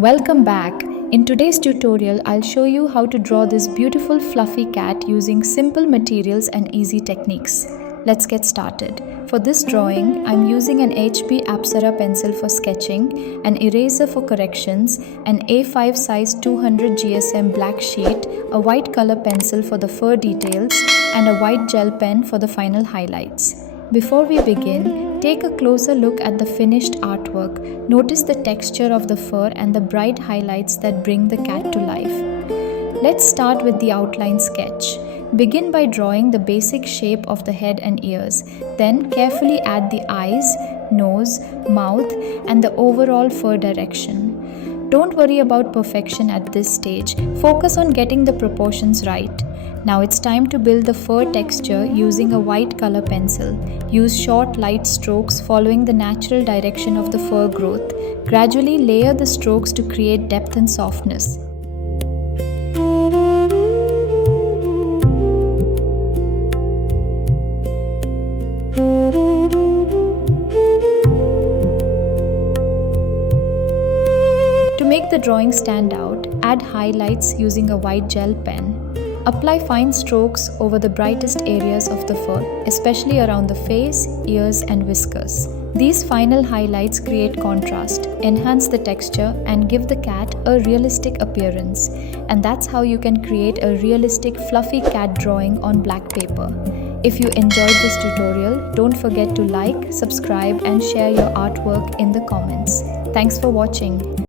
Welcome back. In today's tutorial, I'll show you how to draw this beautiful fluffy cat using simple materials and easy techniques. Let's get started. For this drawing, I'm using an HB Apsara pencil for sketching, an eraser for corrections, an A5 size 200 GSM Black Sheet, a white color pencil for the fur details, and a white gel pen for the final highlights. Before we begin, take a closer look at the finished artwork. Notice the texture of the fur and the bright highlights that bring the cat to life. Let's start with the outline sketch. Begin by drawing the basic shape of the head and ears. Then carefully add the eyes, nose, mouth, and the overall fur direction. Don't worry about perfection at this stage. Focus on getting the proportions right. Now it's time to build the fur texture using a white color pencil. Use short light strokes following the natural direction of the fur growth. Gradually layer the strokes to create depth and softness. To make the drawing stand out, add highlights using a white gel pen. Apply fine strokes over the brightest areas of the fur, especially around the face, ears, and whiskers. These final highlights create contrast, enhance the texture, and give the cat a realistic appearance. And that's how you can create a realistic fluffy cat drawing on black paper. If you enjoyed this tutorial, don't forget to like, subscribe, and share your artwork in the comments. Thanks for watching.